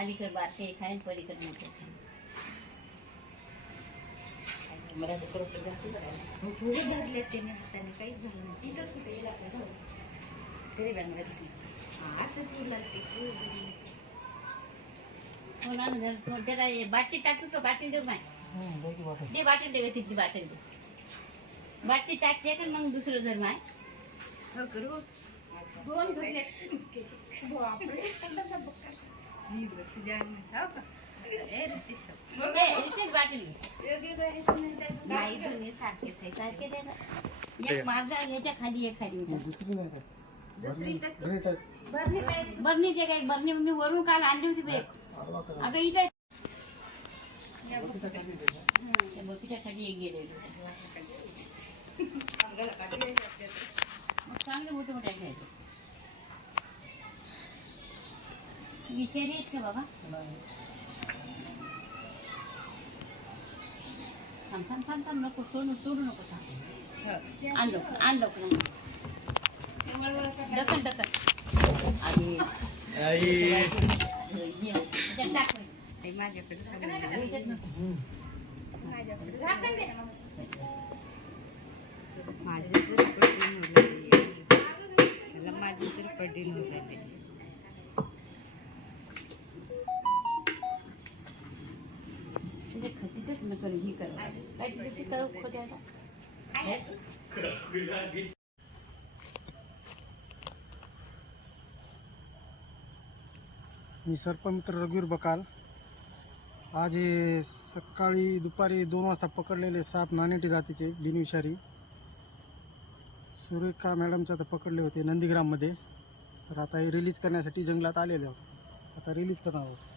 अलीकडे बारके खाईन पलीकडे मोठे मला खूपच धरले त्याने हाताने काहीच झालं नाही तिथंच कुठे येईल आपल्या जाऊ तरी बँगला दिसली असंच येऊ लागते हो ना त्याला बाटली टाकू का बाटली देऊ माय दे बाटली दे तिथली बाटली दे बाटली टाकते का मग दुसरं धर माय हो करू दोन धरले याच्या खाली एक खाली बरणी ते काय बरणी मी वरून काल आणली होती बेग आता इथे बकीच्या खाली एक गेलेली चांगले मोठे मोठे घ्यायचे विचारी आहेत का बाबा थांब थांब थांब थांब नको सोडू नको थांब आण लवकर ढकन ढकन माझ्याकडे माझी तर पडली नव्हती खतीतच न कर ही कर मी सर्पमित्र रघुवीर बकाल आज हे सकाळी दुपारी 2 वाजता पकडलेले साप नानेटी जातीचे बिनविषारी सुरेखा मॅडमच्या आता पकडले होते नंदीग्राममध्ये तर आता हे रिलीज करण्यासाठी जंगलात आलेले आहोत आता रिलीज करणार आहोत